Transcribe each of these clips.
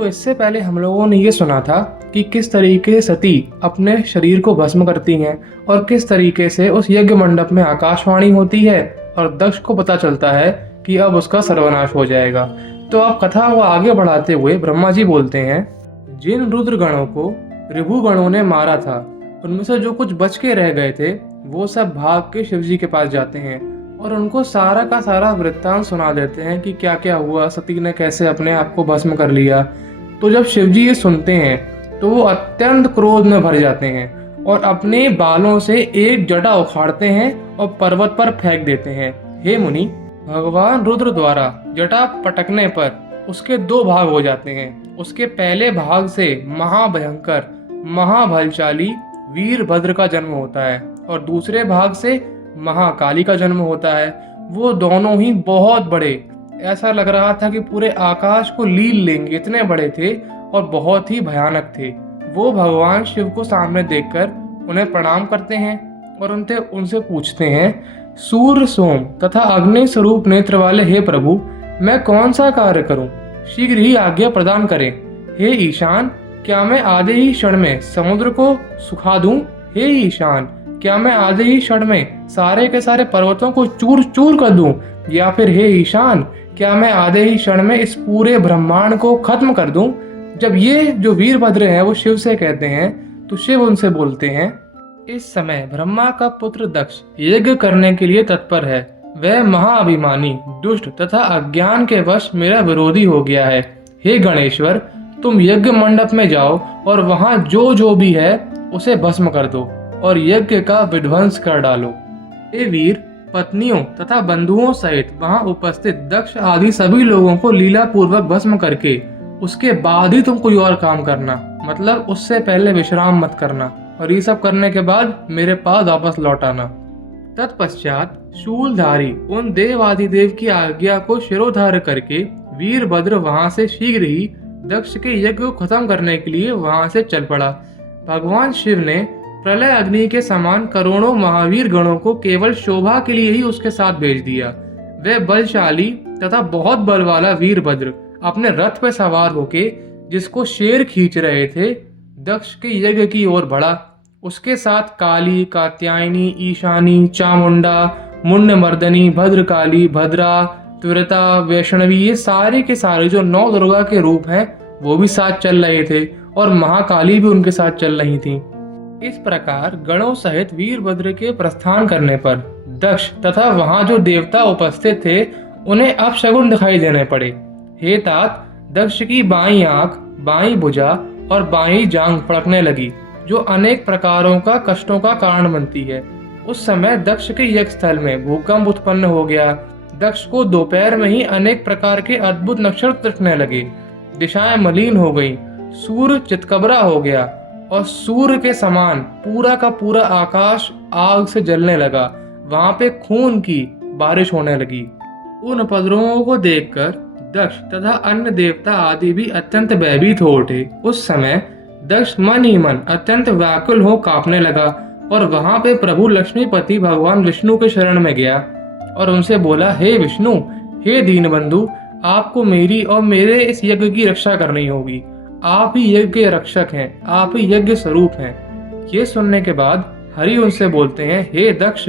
तो इससे पहले हम लोगों ने ये सुना था कि किस तरीके से सती अपने शरीर को भस्म करती हैं और किस तरीके से उस यज्ञ मंडप में आकाशवाणी होती है और दक्ष को पता चलता है कि अब उसका सर्वनाश हो जाएगा। तो अब कथा को आगे बढ़ाते हुए ब्रह्मा जी बोलते हैं, जिन रुद्र गणों को ऋभु गणों ने मारा था उनमें से जो कुछ बच के रह गए थे वो सब भाग के शिव जी के पास जाते हैं और उनको सारा का सारा वृत्तांत सुना देते हैं कि क्या क्या हुआ, सती ने कैसे अपने आप को भस्म कर लिया। तो जब शिव जी ये सुनते हैं तो वो अत्यंत क्रोध में भर जाते हैं और अपने बालों से एक जटा उखाड़ते हैं और पर्वत पर फेंक देते हैं। हे मुनि, भगवान रुद्र द्वारा जटा पटकने पर उसके दो भाग हो जाते हैं। उसके पहले भाग से महाभयंकर महाबलशाली वीरभद्र का जन्म होता है और दूसरे भाग से महाकाली का जन्म होता है। वो दोनों ही बहुत बड़े, ऐसा लग रहा था कि पूरे आकाश को लील लेंगे, इतने बड़े थे और बहुत ही भयानक थे। वो भगवान शिव को सामने देखकर उन्हें प्रणाम करते हैं और उनसे पूछते हैं, सूर्य सोम तथा अग्नि स्वरूप नेत्र वाले हे प्रभु, मैं कौन सा कार्य करूं? शीघ्र ही आज्ञा प्रदान करें। हे ईशान, क्या मैं आधे ही क्षण में समुद्र को सुखा दूं? हे ईशान, क्या मैं आधे ही क्षण में सारे के सारे पर्वतों को चूर चूर कर दूं? या फिर हे ईशान, क्या मैं आधे ही क्षण में इस पूरे ब्रह्मांड को खत्म कर दूं? जब ये जो वीरभद्र है वो शिव से कहते हैं तो शिव उनसे बोलते हैं, इस समय ब्रह्मा का पुत्र दक्ष यज्ञ करने के लिए तत्पर है। वह महाअभिमानी, दुष्ट तथा अज्ञान के वश मेरा विरोधी हो गया है। हे गणेश्वर, तुम यज्ञ मंडप में जाओ और वहां जो भी है उसे भस्म कर दो और यज्ञ का विध्वंस कर डालो। हे वीर, पत्नियों तथा बंधुओं सहित वहां उपस्थित दक्ष आदि सभी लोगों को लीला पूर्वक भस्म करके उसके बाद ही तुम कोई और काम करना, मतलब उससे पहले विश्राम मत करना और ये सब करने के बाद मेरे पास वापस लौट आना। तत्पश्चात शूलधारी उन देवाधिदेव की आज्ञा को शिरोधार्य करके वीरभद्र वहां से शीघ्र ही दक्ष के यज्ञ को खत्म करने के लिए वहां से चल पड़ा। भगवान शिव ने प्रलय अग्नि के समान करोड़ों महावीर गणों को केवल शोभा के लिए ही उसके साथ भेज दिया। वह बलशाली तथा बहुत बल वाला वीरभद्र अपने रथ पर सवार होके, जिसको शेर खींच रहे थे, दक्ष के यज्ञ की ओर बढ़ा। उसके साथ काली, कात्यायनी, ईशानी, चामुंडा, मुंडमर्दनी, भद्रकाली, भद्रा, त्वरिता, वैष्णवी, ये सारे के सारे जो 9 दुर्गा के रूप हैं वो भी साथ चल रहे थे और महाकाली भी उनके साथ चल रही थी। इस प्रकार गणों सहित वीरभद्र के प्रस्थान करने पर दक्ष तथा वहां जो देवता उपस्थित थे उन्हें अपशगुन दिखाई देने पड़े। हे तात, दक्ष की बाईं आंख, बाईं भुजा और बाईं जांघ फड़कने लगी, जो अनेक प्रकारों का कष्टों का कारण बनती है। उस समय दक्ष के यज्ञ स्थल में भूकंप उत्पन्न हो गया। दक्ष को दोपहर में ही अनेक प्रकार के अद्भुत नक्षत्र दिखने लगे। दिशाएं मलिन हो गईं, सूर्य चितकबरा हो गया और सूर्य के समान पूरा का पूरा आकाश आग से जलने लगा। वहां पे खून की बारिश होने लगी। उन उपद्रवों को देखकर दक्ष तथा अन्य देवता आदि भी अत्यंत भयभीत हो उठे। उस समय दक्ष मन ही मन अत्यंत व्याकुल हो कांपने लगा और वहां पे प्रभु लक्ष्मीपति भगवान विष्णु के शरण में गया और उनसे बोला, हे विष्णु, हे दीनबंधु, आपको मेरी और मेरे इस यज्ञ की रक्षा करनी होगी। आप ही यज्ञ के रक्षक हैं, आप ही यज्ञ स्वरूप हैं। ये सुनने के बाद हरि उनसे बोलते हैं, हे दक्ष,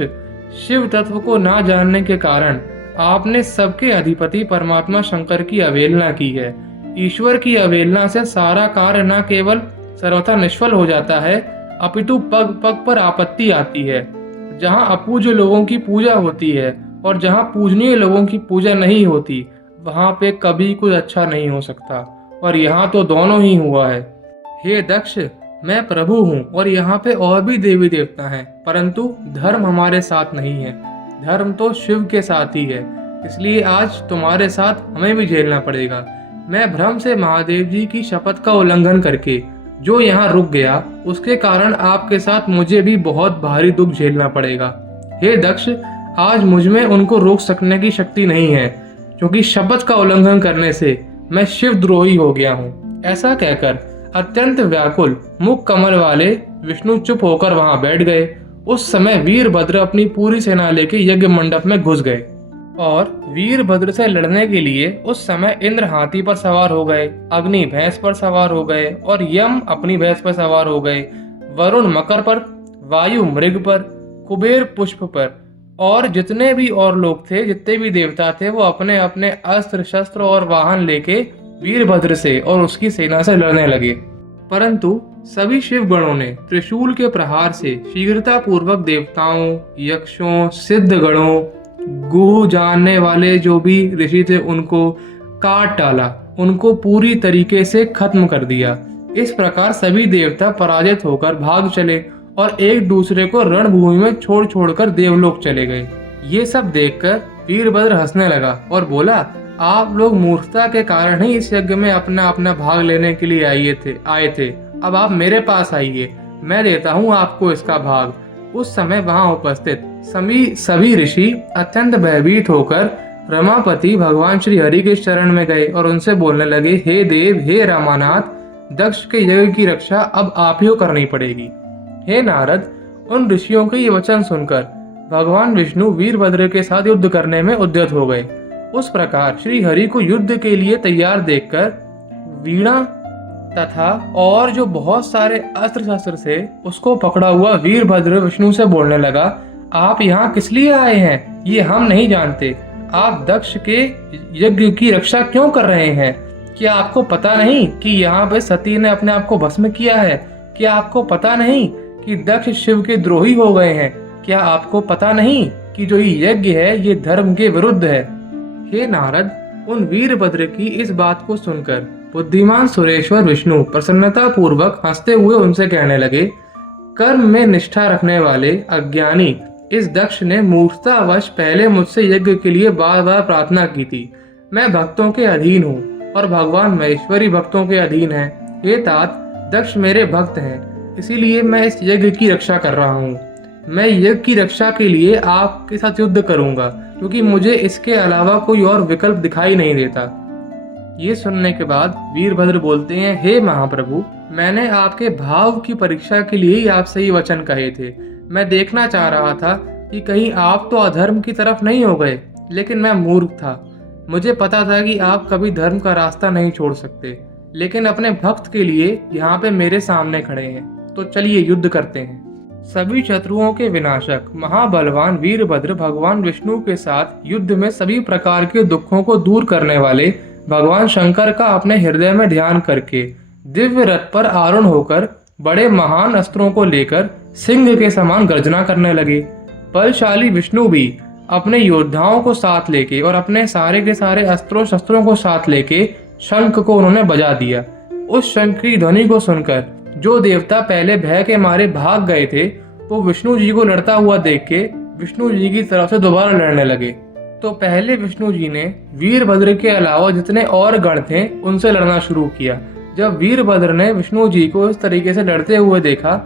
शिव तत्व को ना जानने के कारण आपने सबके अधिपति परमात्मा शंकर की अवहेलना की है। ईश्वर की अवहेलना से सारा कार्य न केवल सर्वथा निष्फल हो जाता है, अपितु पग पग पर आपत्ति आती है। जहाँ अपूज्य लोगों की पूजा होती है और जहाँ पूजनीय लोगों की पूजा नहीं होती, वहाँ पे कभी कुछ अच्छा नहीं हो सकता। और यहाँ तो दोनों ही हुआ है। हे दक्ष, मैं प्रभु हूँ और यहाँ पे और भी देवी देवता हैं, परंतु धर्म हमारे साथ नहीं है। धर्म तो शिव के साथ ही है, इसलिए आज तुम्हारे साथ हमें भी झेलना पड़ेगा। मैं भ्रम से महादेव जी की शपथ का उल्लंघन करके जो यहाँ रुक गया, उसके कारण आपके साथ मुझे भी बहुत भारी दुख झेलना पड़ेगा। हे दक्ष, आज मुझ में उनको रोक सकने की शक्ति नहीं है, क्योंकि शपथ का उल्लंघन करने से मैं शिव द्रोही हो गया हूँ। ऐसा कहकर अत्यंत व्याकुल मुख कमल वाले विष्णु चुप होकर वहां बैठ गए। उस समय वीरभद्र अपनी पूरी सेना लेके यज्ञ मंडप में घुस गए। और वीरभद्र से लड़ने के लिए उस समय इंद्र हाथी पर सवार हो गए, अग्नि भैंस पर सवार हो गए और यम अपनी भैंस पर सवार हो गए, वरुण मकर पर, वायु मृग पर, कुबेर पुष्प पर, और जितने भी और लोग थे, जितने भी देवता थे, वो अपने अपने अस्त्र शस्त्र और वाहन लेके वीरभद्र से और उसकी सेना से लड़ने लगे। परंतु सभी शिव गणों ने त्रिशूल के प्रहार से शीघ्रता पूर्वक देवताओं, यक्षों, सिद्ध गणों, गुह जानने वाले जो भी ऋषि थे उनको काट डाला, उनको पूरी तरीके से खत्म कर दिया। इस प्रकार सभी देवता पराजित होकर भाग चले और एक दूसरे को रणभूमि में छोड़ छोड़कर देवलोक चले गए। ये सब देखकर वीरभद्र हंसने लगा और बोला, आप लोग मूर्खता के कारण ही इस यज्ञ में अपना अपना भाग लेने के लिए आए थे। अब आप मेरे पास आइए, मैं देता हूँ आपको इसका भाग। उस समय वहां उपस्थित सभी ऋषि अत्यंत भयभीत होकर रमापति भगवान श्री हरि के शरण में गए और उनसे बोलने लगे, हे देव, हे रामानाथ, दक्ष के यज्ञ की रक्षा अब आप ही को करनी पड़ेगी। हे नारद, उन ऋषियों के ये वचन सुनकर भगवान विष्णु वीरभद्र के साथ युद्ध करने में उद्यत हो गए। उस प्रकार श्री हरि को युद्ध के लिए तैयार देखकर वीणा तथा और जो बहुत सारे अस्त्र शस्त्र से उसको पकड़ा हुआ वीरभद्र विष्णु से बोलने लगा, आप यहाँ किस लिए आए हैं, ये हम नहीं जानते। आप दक्ष के यज्ञ की रक्षा क्यों कर रहे हैं? क्या आपको पता नहीं कि यहाँ पे सती ने अपने आप को भस्म किया है? क्या आपको पता नहीं कि दक्ष शिव के द्रोही हो गए हैं? क्या आपको पता नहीं कि जो ये यज्ञ है ये धर्म के विरुद्ध है? हे नारद, उन वीरभद्र की इस बात को सुनकर बुद्धिमान सुरेश्वर विष्णु प्रसन्नता पूर्वक हंसते हुए उनसे कहने लगे, कर्म में निष्ठा रखने वाले अज्ञानी इस दक्ष ने मूर्खतावश पहले मुझसे यज्ञ के लिए बार बार प्रार्थना की थी। मैं भक्तों के अधीन हूँ और भगवान महेश्वरी भक्तों के अधीन है। हे तात, दक्ष मेरे भक्त हैं, इसीलिए मैं इस यज्ञ की रक्षा कर रहा हूँ। मैं यज्ञ की रक्षा के लिए आपके साथ युद्ध करूंगा, क्योंकि मुझे इसके अलावा कोई और विकल्प दिखाई नहीं देता। ये सुनने के बाद वीरभद्र बोलते हैं, हे महाप्रभु, मैंने आपके भाव की परीक्षा के लिए ही आपसे ये वचन कहे थे। मैं देखना चाह रहा था कि कहीं आप तो अधर्म की तरफ नहीं हो गए, लेकिन मैं मूर्ख था। मुझे पता था कि आप कभी धर्म का रास्ता नहीं छोड़ सकते, लेकिन अपने भक्त के लिए यहाँ पे मेरे सामने खड़े हैं, तो चलिए युद्ध करते हैं। सभी शत्रुओं के विनाशक महाबलवान वीरभद्र भगवान विष्णु के साथ युद्ध में सभी प्रकार के दुखों को दूर करने वाले भगवान शंकर का अपने हृदय में ध्यान करके दिव्य रथ पर आरूढ़ होकर बड़े महान अस्त्रों को लेकर सिंह के समान गर्जना करने लगे। बलशाली विष्णु भी अपने योद्धाओं को साथ लेके और अपने सारे के सारे अस्त्रों शस्त्रों को साथ लेके शंख को उन्होंने बजा दिया। उस शंख की ध्वनि को सुनकर जो देवता पहले भय के मारे भाग गए थे, वो विष्णु जी को लड़ता हुआ देख के विष्णु जी की तरफ से दोबारा लड़ने लगे। तो पहले विष्णु जी ने वीरभद्र के अलावा जितने और गण थे उनसे लड़ना शुरू किया। जब वीरभद्र ने विष्णु जी को इस तरीके से लड़ते हुए देखा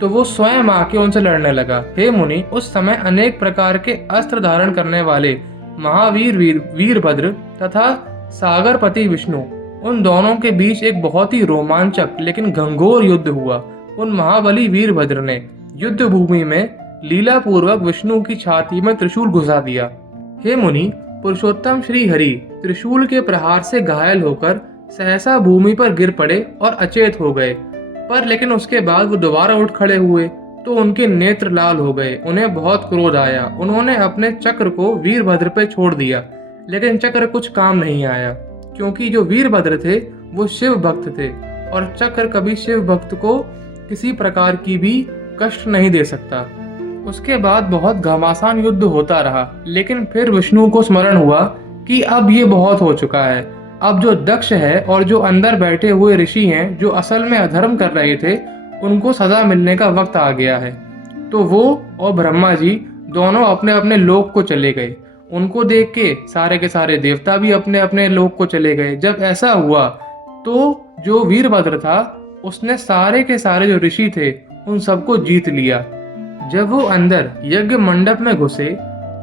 तो वो स्वयं आके उनसे लड़ने लगा। हे मुनि, उस समय अनेक प्रकार के अस्त्र धारण करने वाले महावीर वीरभद्र तथा सागरपति विष्णु, उन दोनों के बीच एक बहुत ही रोमांचक लेकिन घंघोर युद्ध हुआ। उन महाबली वीरभद्र ने युद्ध भूमि में लीला पूर्वक विष्णु की छाती में त्रिशूल घुसा दिया। हे मुनि, पुरुषोत्तम श्री हरि त्रिशूल के प्रहार से घायल होकर सहसा भूमि पर गिर पड़े और अचेत हो गए। पर लेकिन उसके बाद वो दोबारा उठ खड़े हुए तो उनके नेत्र लाल हो गए। उन्हें बहुत क्रोध आया। उन्होंने अपने चक्र को वीरभद्र पे छोड़ दिया, लेकिन चक्र कुछ काम नहीं आया, क्योंकि जो वीरभद्र थे वो शिव भक्त थे और चक्र कभी शिव भक्त को किसी प्रकार की भी कष्ट नहीं दे सकता। उसके बाद बहुत घमासान युद्ध होता रहा, लेकिन फिर विष्णु को स्मरण हुआ कि अब ये बहुत हो चुका है। अब जो दक्ष है और जो अंदर बैठे हुए ऋषि हैं जो असल में अधर्म कर रहे थे, उनको सजा मिलने का वक्त आ गया है। तो वो और ब्रह्मा जी दोनों अपने अपने लोक को चले गए। उनको देख के सारे के सारे देवता भी अपने अपने लोक को चले गए। जब ऐसा हुआ तो जो वीरभद्र था उसने सारे के सारे जो ऋषि थे उन सबको जीत लिया। जब वो अंदर यज्ञ मंडप में घुसे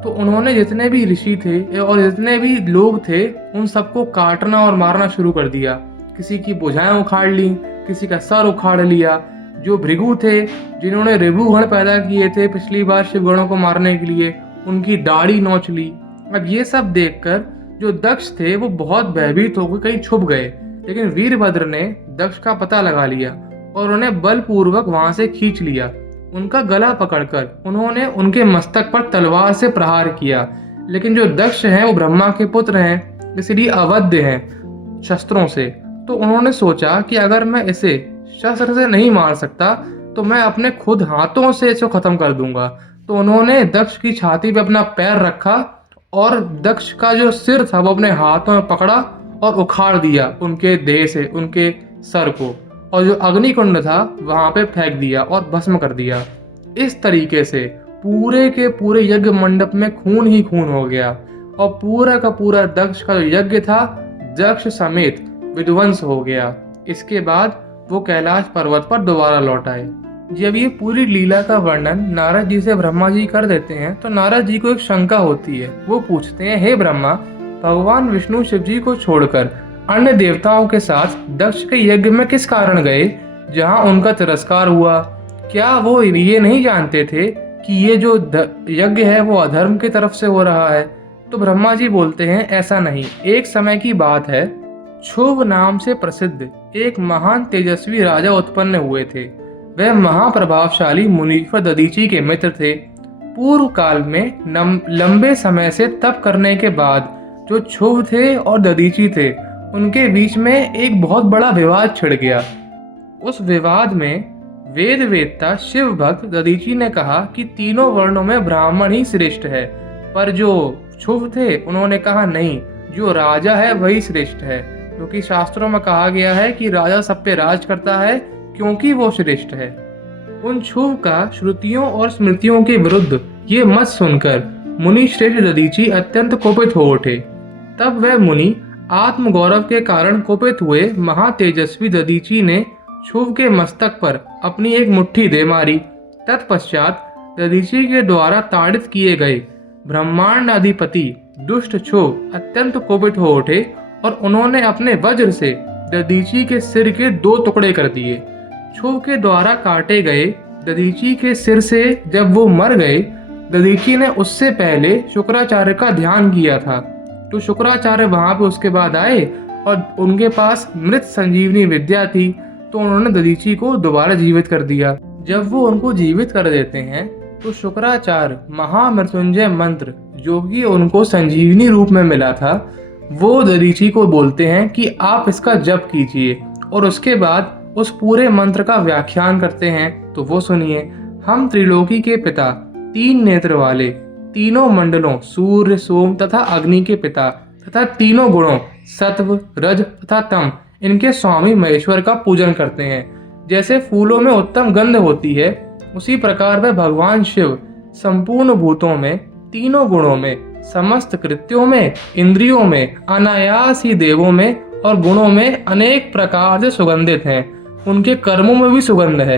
तो उन्होंने जितने भी ऋषि थे और जितने भी लोग थे उन सबको काटना और मारना शुरू कर दिया। किसी की भुजाएं उखाड़ ली, किसी का सर उखाड़ लिया। जो भृगु थे, जिन्होंने ऋभुगण पैदा किए थे पिछली बार शिवगणों को मारने के लिए, उनकी दाढ़ी नोच ली। अब ये सब देखकर जो दक्ष थे वो बहुत भयभीत होकर कहीं छुप गए, लेकिन वीरभद्र ने दक्ष का पता लगा लिया और उन्हें बलपूर्वक वहां से खींच लिया। उनका गला पकड़कर उन्होंने उनके मस्तक पर तलवार से प्रहार किया, लेकिन जो दक्ष हैं वो ब्रह्मा के पुत्र हैं, इसलिए अवध्य हैं शस्त्रों से। तो उन्होंने सोचा कि अगर मैं इसे शस्त्र से नहीं मार सकता तो मैं अपने खुद हाथों से इसको खत्म कर दूंगा। तो उन्होंने दक्ष की छाती पे अपना पैर रखा और दक्ष का जो सिर था वो अपने हाथों में पकड़ा और उखाड़ दिया उनके देह से, उनके सर को, और जो अग्निकुंड था वहां पे फेंक दिया और भस्म कर दिया। इस तरीके से पूरे के पूरे यज्ञ मंडप में खून ही खून हो गया और पूरा का पूरा दक्ष का जो यज्ञ था दक्ष समेत विध्वंस हो गया। इसके बाद वो कैलाश पर्वत पर दोबारा लौट आए। जब ये पूरी लीला का वर्णन नारद जी से ब्रह्मा जी कर देते हैं तो नारद जी को एक शंका होती है। वो पूछते हैं, हे ब्रह्मा, भगवान विष्णु शिव जी को छोड़कर अन्य देवताओं के साथ दक्ष के यज्ञ में किस कारण गए जहां उनका तिरस्कार हुआ? क्या वो ये नहीं जानते थे कि ये जो यज्ञ है वो अधर्म की तरफ से हो रहा है? तो ब्रह्मा जी बोलते हैं, ऐसा नहीं। एक समय की बात है, क्षुभ नाम से प्रसिद्ध एक महान तेजस्वी राजा उत्पन्न हुए थे। वह महाप्रभावशाली मुनीश्वर दधीची के मित्र थे। पूर्व काल में लंबे समय से तप करने के बाद जो क्षुभ थे और दधीची थे उनके बीच में एक बहुत बड़ा विवाद छिड़ गया। उस विवाद में वेद वेदता शिव भक्त दधीची ने कहा कि तीनों वर्णों में ब्राह्मण ही श्रेष्ठ है, पर जो क्षुभ थे उन्होंने कहा नहीं, जो राजा है वही श्रेष्ठ है, क्योंकि शास्त्रों में कहा गया है कि राजा सब पे राज करता है क्योंकि वो श्रेष्ठ है। उन क्षुभ का श्रुतियों और स्मृतियों के विरुद्ध ये मत सुनकर मुनि श्रेष्ठ दधीची अत्यंत कुपित हो उठे। तब वह मुनि आत्मगौरव के कारण कुपित हुए महातेजस्वी दधीची ने क्षुभ के मस्तक पर अपनी एक मुट्ठी दे मारी। तत्पश्चात दधीची के द्वारा ताड़ित किए गए ब्रह्मांड अधिपति दुष्ट क्षुभ अत्यंत कुपित हो उठे और उन्होंने अपने वज्र से दधीची के सिर के 2 टुकड़े कर दिए। क्षुभ के द्वारा काटे गए दधीची के सिर से जब वो मर गए, दधीची ने उससे पहले शुक्राचार्य का ध्यान किया था। तो शुक्राचार्य वहां पे उसके बाद आए और उनके पास मृत संजीवनी विद्या थी, तो उन्होंने दधीची को दोबारा जीवित कर दिया। जब वो उनको जीवित कर देते हैं तो शुक्राचार्य महामृत्युंजय मंत्र जो कि उनको संजीवनी रूप में मिला था वो दधीची को बोलते हैं कि आप इसका जप कीजिए, और उसके बाद उस पूरे मंत्र का व्याख्यान करते हैं। तो वो सुनिए, हम त्रिलोकी के पिता, 3 नेत्र वाले, तीनों मंडलों सूर्य सोम तथा अग्नि के पिता तथा तीनों गुणों सत्व रज तथा तम इनके स्वामी महेश्वर का पूजन करते हैं। जैसे फूलों में उत्तम गंध होती है उसी प्रकार वह भगवान शिव संपूर्ण भूतों में, तीनों गुणों में, समस्त कृत्यों में, इंद्रियों में, अनायास ही देवों में और गुणों में अनेक प्रकार से सुगंधित हैं। उनके कर्मों में भी सुगंध है।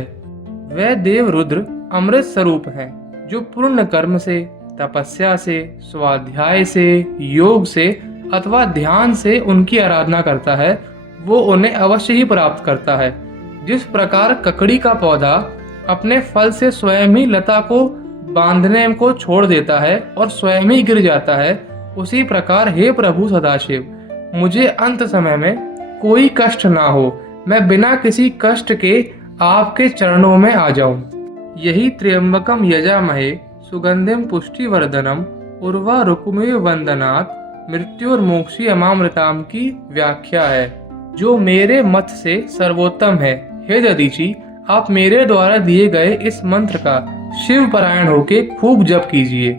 वह देव रुद्र अमृत स्वरूप हैं, जो पूर्ण कर्म से, तपस्या से, स्वाध्याय से, योग से अथवा ध्यान से उनकी आराधना करता है वो उन्हें अवश्य ही प्राप्त करता है। जिस प्रकार ककड़ी का पौधा अपने फल से स्वयं ही लता को बांधने को छोड़ देता है और स्वयं ही गिर जाता है, उसी प्रकार हे प्रभु सदाशिव, मुझे अंत समय में कोई कष्ट ना हो, मैं बिना किसी कष्ट के आपके चरणों में आ जाऊं। यही त्र्यंबकम यजामहे सुगंधिम पुष्टिवर्धनम उर्वा रुक्मिव वंदनात् मृत्युर्मोक्षी अमामृताम की व्याख्या है, जो मेरे मत से सर्वोत्तम है। हे दधीची, आप मेरे द्वारा दिए गए इस मंत्र का शिव परायण होके खूब जप कीजिए।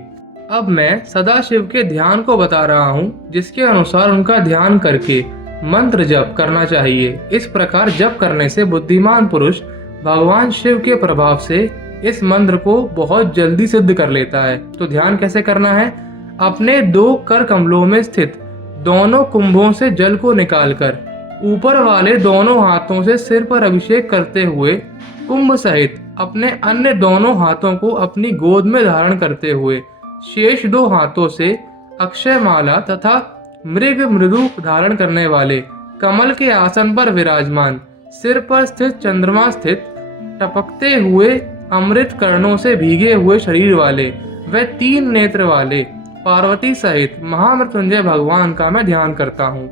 अब मैं सदाशिव के ध्यान को बता रहा हूँ, जिसके अनुसार उनका ध्यान करके मंत्र जप करना चाहिए। इस प्रकार जप करने से बुद्धिमान पुरुष भगवान शिव के प्रभाव से इस मंत्र को बहुत जल्दी सिद्ध कर लेता है। तो ध्यान कैसे करना है? अपने 2 कर कमलों में स्थित दोनों कुंभों से जल को निकालकर ऊपर वाले दोनों हाथों से सिर पर अभिषेक करते हुए कुंभ सहित अपने अन्य दोनों हाथों को अपनी गोद में धारण करते हुए शेष 2 हाथों से अक्षय माला तथा मृग मृदु धारण करने वाले कमल के आसन पर विराजमान, सिर पर स्थित चंद्रमा स्थित, टपकते हुए अमृत कर्णों से भीगे हुए शरीर वाले व 3 नेत्र वाले पार्वती सहित महामृत्युंजय भगवान का मैं ध्यान करता हूँ।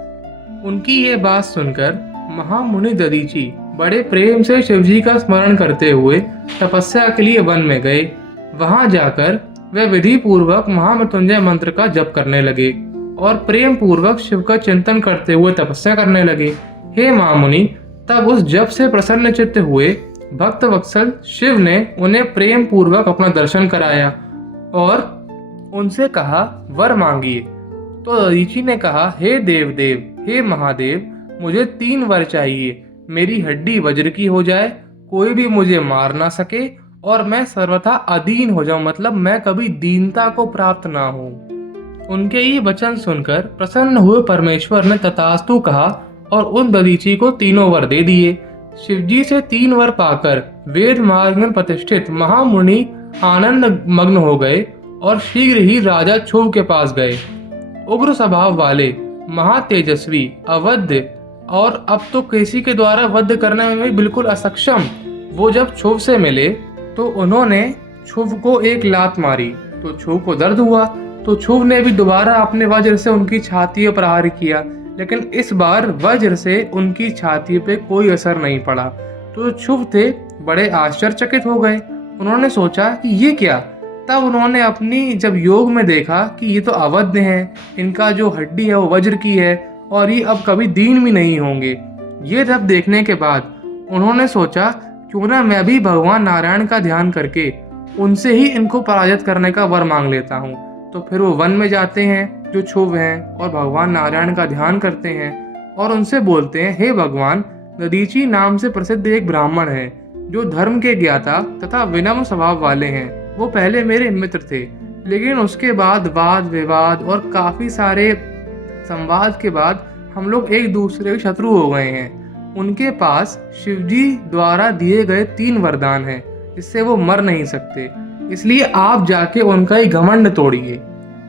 उनकी ये बात सुनकर महामुनि दधीचि बड़े प्रेम से शिवजी का स्मरण करते हुए तपस्या के लिए वन में गए। वहां जाकर वे विधि पूर्वक महामृत्युंजय मंत्र का जप करने लगे और प्रेम पूर्वक शिव का चिंतन करते हुए तपस्या करने लगे। हे महामुनि, तब उस जप से प्रसन्न चित्त हुए भक्त वत्सल शिव ने उन्हें प्रेम पूर्वक अपना दर्शन कराया और उनसे कहा, वर मांगिए। तो दधीचि ने कहा, हे देवदेव, हे महादेव, मुझे 3 वर चाहिए। मेरी हड्डी वज्र की हो जाए, कोई भी मुझे मार ना सके और मैं सर्वथा अधीन हो जाऊं, मतलब मैं कभी दीनता को प्राप्त ना हो। उनके ये वचन सुनकर प्रसन्न हुए परमेश्वर ने तथास्तु कहा और उन दधीचि को 3 वर दे दिए। शिवजी से 3 वर पाकर वेद मार्ग में प्रतिष्ठित महामुनि आनंद मग्न हो गए और शीघ्र ही राजा क्षुभ के पास गए। उग्र स्वभाव वाले, महातेजस्वी, अवध्य और अब तो किसी के द्वारा वध करने में भी बिल्कुल असक्षम, वो जब क्षुभ से मिले तो उन्होंने क्षुभ को एक लात मारी तो क्षुभ को दर्द हुआ। तो क्षुभ ने भी दोबारा अपने वज्र से उनकी छाती पर प्रहार किया, लेकिन इस बार वज्र से उनकी छाती पे कोई असर नहीं पड़ा। तो क्षुभ थे बड़े आश्चर्यचकित हो गए। उन्होंने सोचा कि ये क्या। तब उन्होंने अपनी जब योग में देखा कि ये तो अवध्य हैं, इनका जो हड्डी है वो वज्र की है और ये अब कभी दीन भी नहीं होंगे। ये जब देखने के बाद उन्होंने सोचा, क्यों ना मैं भी भगवान नारायण का ध्यान करके उनसे ही इनको पराजित करने का वर मांग लेता हूँ। तो फिर वो वन में जाते हैं जो क्षुभ हैं और भगवान नारायण का ध्यान करते हैं और उनसे बोलते हैं, हे भगवान, दधीचि नाम से प्रसिद्ध एक ब्राह्मण है जो धर्म के ज्ञाता तथा विनम्र स्वभाव वाले हैं। वो पहले मेरे मित्र थे, लेकिन उसके बाद वाद विवाद और काफी सारे संवाद के बाद हम लोग एक दूसरे के शत्रु हो गए हैं। उनके पास शिवजी द्वारा दिए गए 3 वरदान हैं जिससे वो मर नहीं सकते, इसलिए आप जाके उनका ही घमंड तोड़िए।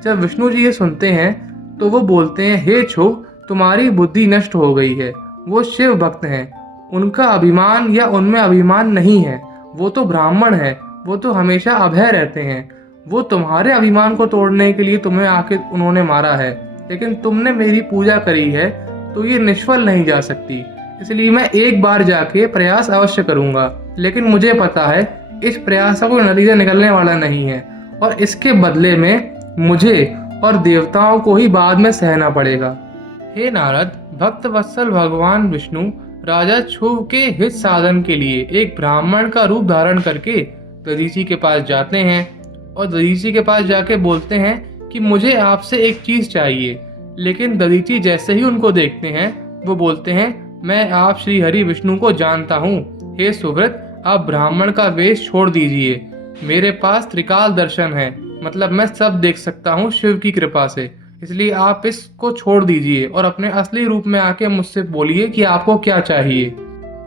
जब विष्णु जी ये सुनते हैं तो वो बोलते हैं, हे क्षुभ, तुम्हारी बुद्धि नष्ट हो गई है। वो शिव भक्त हैं, उनका अभिमान या उनमें अभिमान नहीं है। वो तो ब्राह्मण है, वो तो हमेशा अभय रहते हैं। वो तुम्हारे अभिमान को तोड़ने के लिए तुम्हें आके उन्होंने मारा है, लेकिन तुमने मेरी पूजा करी है तो ये निष्फल नहीं जा सकती। इसलिए मैं एक बार जाके प्रयास अवश्य करूंगा, लेकिन मुझे पता है इस प्रयास का कोई नतीजा निकलने वाला नहीं है और इसके बदले में मुझे और देवताओं को ही बाद में सहना पड़ेगा। हे नारद, भक्त वत्सल भगवान विष्णु राजा क्षुभ के हित साधन के लिए एक ब्राह्मण का रूप धारण करके दधीचि के पास जाते हैं और दधीचि के पास जाके बोलते हैं कि मुझे आपसे एक चीज चाहिए। लेकिन दधीचि जैसे ही उनको देखते हैं वो बोलते हैं, मैं आप श्री हरि विष्णु को जानता हूँ। हे सुव्रत, आप ब्राह्मण का वेश छोड़ दीजिए। मेरे पास त्रिकाल दर्शन है, मतलब मैं सब देख सकता हूँ शिव की कृपा से, इसलिए आप इसको छोड़ दीजिए और अपने असली रूप में आके मुझसे बोलिए कि आपको क्या चाहिए।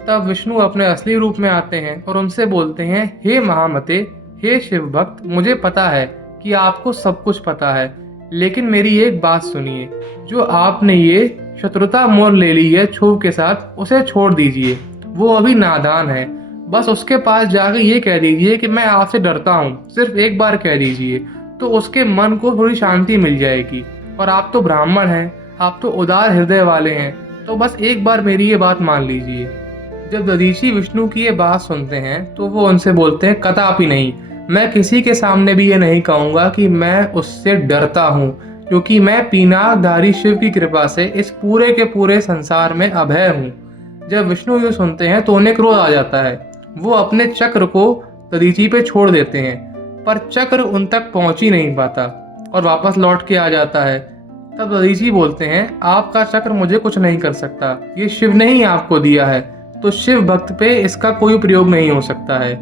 तब विष्णु अपने असली रूप में आते हैं और उनसे बोलते हैं, हे महामते, हे शिव भक्त, मुझे पता है कि आपको सब कुछ पता है, लेकिन मेरी एक बात सुनिए। जो आपने ये शत्रुता मोल ले ली है क्षुभ के साथ, उसे छोड़ दीजिए। वो अभी नादान है, बस उसके पास जाकर ये कह दीजिए कि मैं आपसे डरता हूँ। सिर्फ एक बार कह दीजिए तो उसके मन को थोड़ी शांति मिल जाएगी। और आप तो ब्राह्मण हैं, आप तो उदार हृदय वाले हैं, तो बस एक बार मेरी ये बात मान लीजिए। जब दधीचि विष्णु की ये बात सुनते हैं तो वो उनसे बोलते हैं, कदापि नहीं, मैं किसी के सामने भी ये नहीं कहूँगा कि मैं उससे डरता हूँ, क्योंकि मैं पिनाकधारी शिव की कृपा से इस पूरे के पूरे संसार में अभय हूँ। जब विष्णु ये सुनते हैं तो उन्हें क्रोध आ जाता है। वो अपने चक्र को दधीचि पे छोड़ देते हैं, पर चक्र उन तक पहुंच ही नहीं पाता और वापस लौट के आ जाता है। तब दधीचि बोलते हैं, आपका चक्र मुझे कुछ नहीं कर सकता, ये शिव ने ही आपको दिया है, तो शिव भक्त पे इसका कोई प्रयोग नहीं हो सकता है।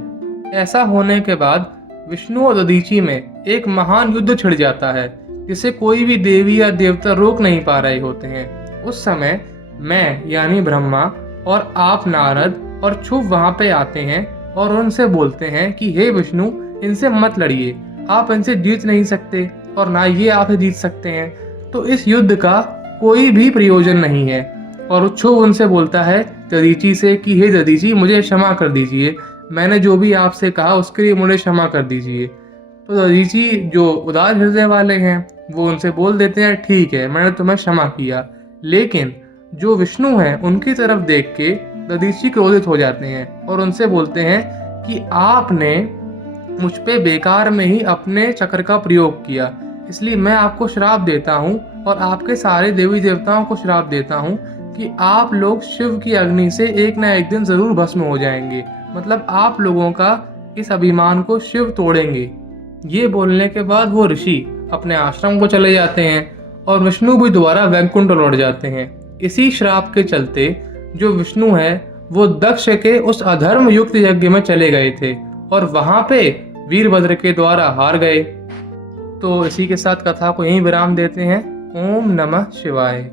ऐसा होने के बाद विष्णु और दधीचि में एक महान युद्ध छिड़ जाता है, जिसे कोई भी देवी या देवता रोक नहीं पा रहे होते हैं। उस समय मैं यानी ब्रह्मा और आप नारद और क्षुभ वहां पे आते हैं और उनसे बोलते हैं कि हे विष्णु, इनसे मत लड़िए, आप इनसे जीत नहीं सकते और ना ये आपसे जीत सकते हैं, तो इस युद्ध का कोई भी प्रयोजन नहीं है। और क्षुभ उनसे बोलता है दधीचि से कि हे दधीचि, मुझे क्षमा कर दीजिए, मैंने जो भी आपसे कहा उसके लिए मुझे क्षमा कर दीजिए। तो दधीचि जो उदार हृदय वाले हैं वो उनसे बोल देते हैं ठीक है, मैंने तुम्हें क्षमा किया। लेकिन जो विष्णु हैं उनकी तरफ देख के दधीची क्रोधित हो जाते हैं और उनसे बोलते हैं कि आपने मुझ पे बेकार में ही अपने चक्र का प्रयोग किया, इसलिए मैं आपको श्राप देता हूँ और आपके सारे देवी देवताओं को श्राप देता हूँ कि आप लोग शिव की अग्नि से एक ना एक दिन जरूर भस्म हो जाएंगे। मतलब आप लोगों का इस अभिमान को शिव तोड़ेंगे। ये बोलने के बाद वो ऋषि अपने आश्रम को चले जाते हैं और विष्णु भी दोबारा वैकुंठ लौट जाते हैं। इसी श्राप के चलते जो विष्णु है वो दक्ष के उस अधर्म युक्त यज्ञ में चले गए थे और वहां पे वीरभद्र के द्वारा हार गए। तो इसी के साथ कथा को यहीं विराम देते हैं। ओम नमः शिवाय।